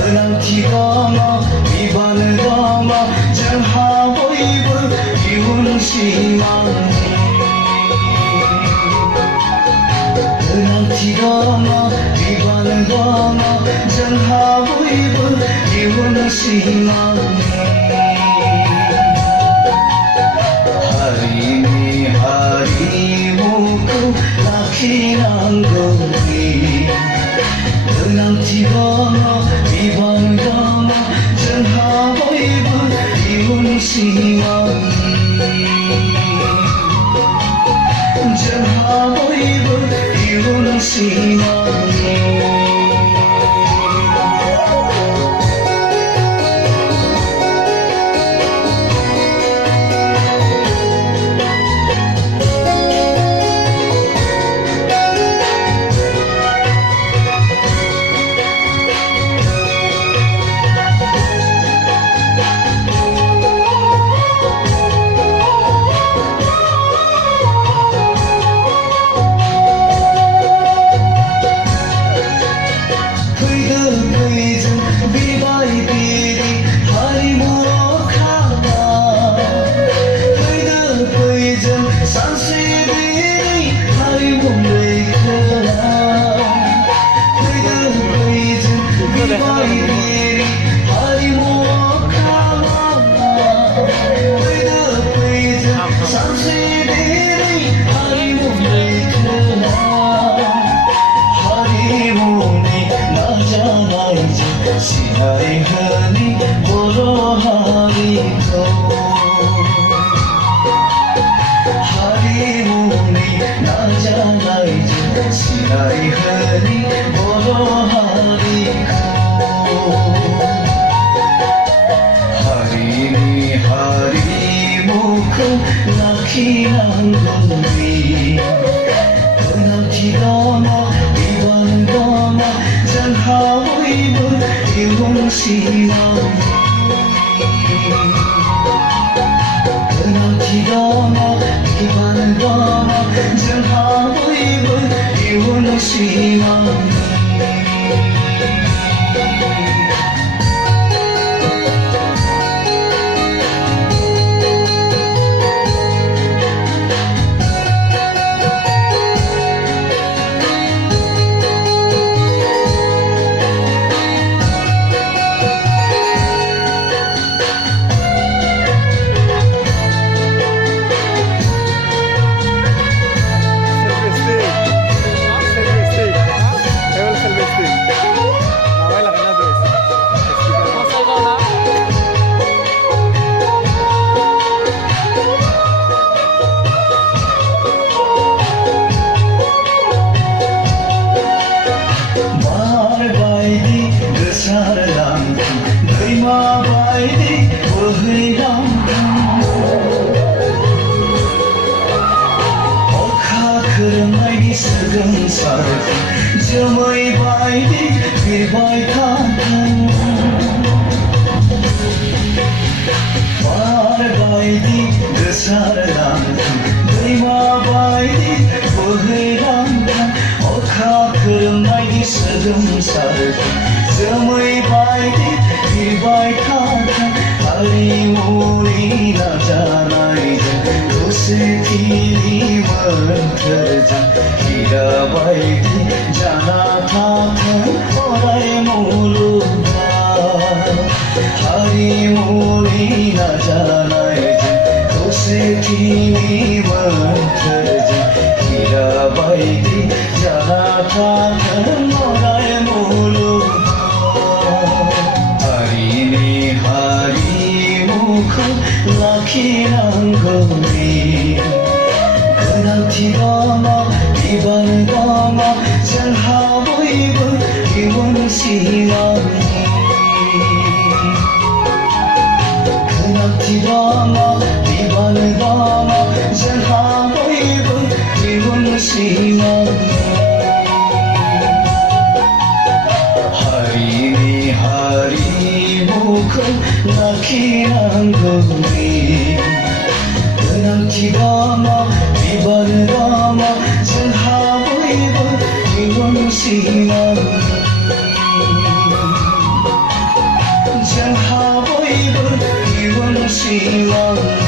은앙티가마 비바느가마 정하보이브 이운시망니 은앙티가마 비바느가마 정하보이브 이운시망니 하리니 하리무쿠 나키난거니 은앙티가마 비바느가마 정하보이브 이운시망니 정하보이브 이운시망니 시하리하니 보로하리고 하리무니 나잖아 이제 시하리하니 보로하리고 하리니 하리무크 나키난건디 은앙티가마 비바느가마 정하보이브 이운시망니 은앙티가마 비바느가마 정하보이브 이운시망니 Jamai baidi birbai tatan Par baidi gesarlan Dima baidi bohran Okha kırmaydi sırım sardı Jamai baidi birbai tatan Hari muni na janaydı Dosti mantarja Hira baidi jana tatan orai muluga Hari muni na janaydı Dosti mantarja Hira baidi jana tatan orai muluga Harini harimukhu lakinangoni 은앙티가마 비바느가마 정하보이브 이운시망니 은앙티가마 비바느가마 정하보이브 이운시망니 하리니 하리무크 나키난거니 은앙티가마 비바느가마 정하보이브 이운시망니 希望。